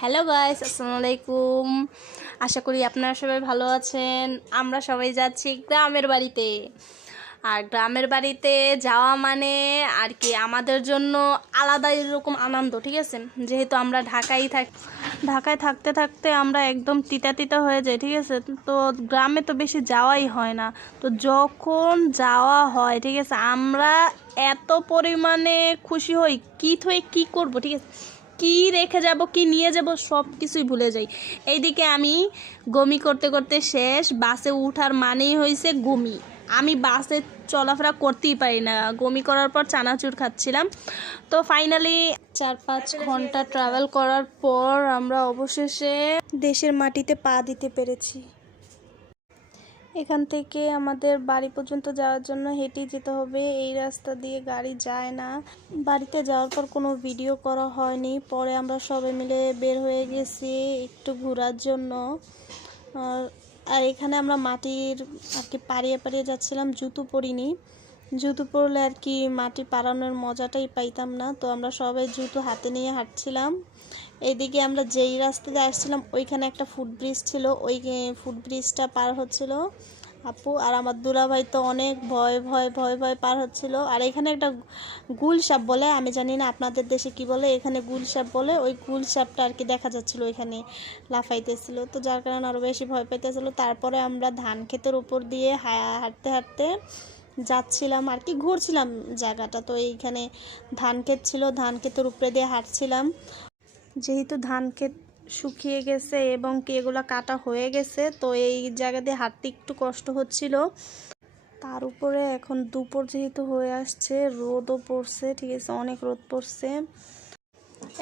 Hello guys আসসালামু আলাইকুম আশা করি আপনারা সবাই ভালো আছেন। আমরা সবাই যাচ্ছি গ্রামের বাড়িতে। আর গ্রামের বাড়িতে যাওয়া মানে আর কি আমাদের জন্য আলাদা এরকম আনন্দ, ঠিক আছে? যেহেতু আমরা ঢাকায় থাক, ঢাকায় থাকতে থাকতে আমরা একদম তিতা তিতা হয়ে যাই, ঠিক আছে? তো গ্রামে তো বেশি যাওয়াই হয় না। তো যখন যাওয়া হয়, ঠিক আছে, আমরা এত পরিমাণে খুশি হই, কী থয়ে কী করব, ঠিক আছে? কি রেখে যাব, কি নিয়ে যাব সব কিছুই ভুলে যাই। এইদিকে আমি গমি করতে করতে শেষ, বাসে উঠার মানেই হয়েছে গমি। আমি বাসে চলাফেরা করতেই পারি না। গমি করার পর চানাচুর খাচ্ছিলাম। তো ফাইনালি চার পাঁচ ঘণ্টা ট্রাভেল করার পর আমরা অবশেষে দেশের মাটিতে পা দিতে পেরেছি। এখান থেকে আমাদের বাড়ি পর্যন্ত যাওয়ার জন্য হেঁটে যেতে হবে। এই রাস্তা দিয়ে গাড়ি যায় না। বাড়িতে যাওয়ার পর কোনো ভিডিও করা হয়নি। পরে আমরা সবাই মিলে বের হয়ে গেছি একটু ঘোরার জন্য। আর এখানে আমরা মাটির আর কি পাড়িয়ে পাড়িয়ে যাচ্ছিলাম, জুতো পরিনি। জুতো পরলে আর কি মাটি পাড়ানোর মজাটাই পাইতাম না, তো আমরা সবাই জুতো হাতে নিয়ে হাঁটছিলাম। এইদিকে আমরা যেই রাস্তা দিয়ে আসছিলাম, ওইখানে একটা ফুট ব্রিজ ছিল, ওই ফুট ব্রিজটা পার হচ্ছিল। আপু আর আমার দুলাভাই তো অনেক ভয় ভয় ভয় ভয় পার হচ্ছিল। আর এখানে একটা গুল সাপ বলে, আমি জানি না আপনাদের দেশে কি বলে, এখানে গুল সাপ বলে, ওই গুল সাপটা আর কি দেখা যাচ্ছিল, ওইখানে লাফাইতেছিল। তো যার কারণে আরও বেশি ভয় পাইতেছিল। তারপরে আমরা ধান ক্ষেতের উপর দিয়ে হাঁটতে হাঁটতে যাচ্ছিলাম আর কি, ঘুরছিলাম জায়গাটা। তো এইখানে ধান ক্ষেত ছিল, ধান ক্ষেতের উপরে দিয়ে হাঁটছিলাম। যেহেতু ধান ক্ষেত শুকিয়ে গেছে এবং কি এগুলো কাটা হয়ে গেছে, তো এই জায়গা দিয়ে হাঁটতে একটু কষ্ট হচ্ছিল। তার উপরে এখন দুপুর যেহেতু হয়ে আসছে, রোদও পড়ছে, ঠিক আছে, অনেক রোদ পড়ছে।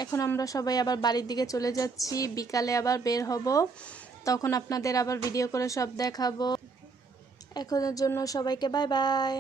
এখন আমরা সবাই আবার বাড়ির দিকে চলে যাচ্ছি, বিকালে আবার বের হব। তখন আপনাদের আবার ভিডিও করে সব দেখাবো। এখনের জন্য সবাইকে বাই বাই।